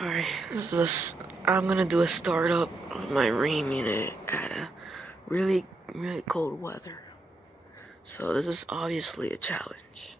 Alright, I'm gonna do a startup of my Rheem unit at a really cold weather. So this is obviously a challenge.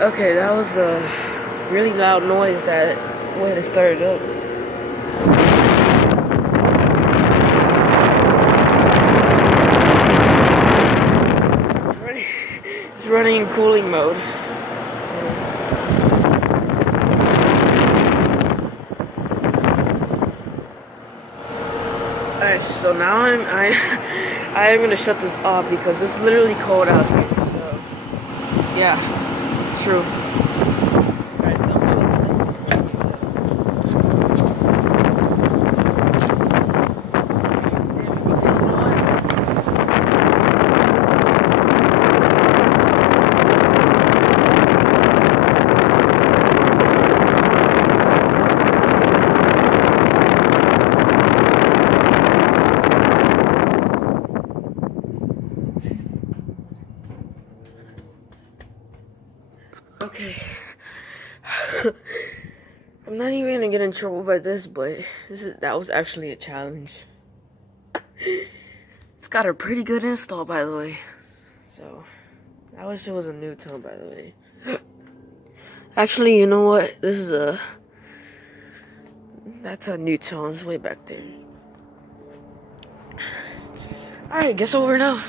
Okay, that was a really loud noise that way to start it up. It's running in cooling mode. Alright, so now I am gonna shut this off because it's literally cold out here. So yeah, it's true. Alright, so I'm doing Okay. I'm not even gonna get in trouble by this, but that was actually a challenge. It's got a pretty good install, by the way. So, I wish it was a new tone, by the way. Actually, you know what? That's a new tone. It's way back there. Alright, guess over now.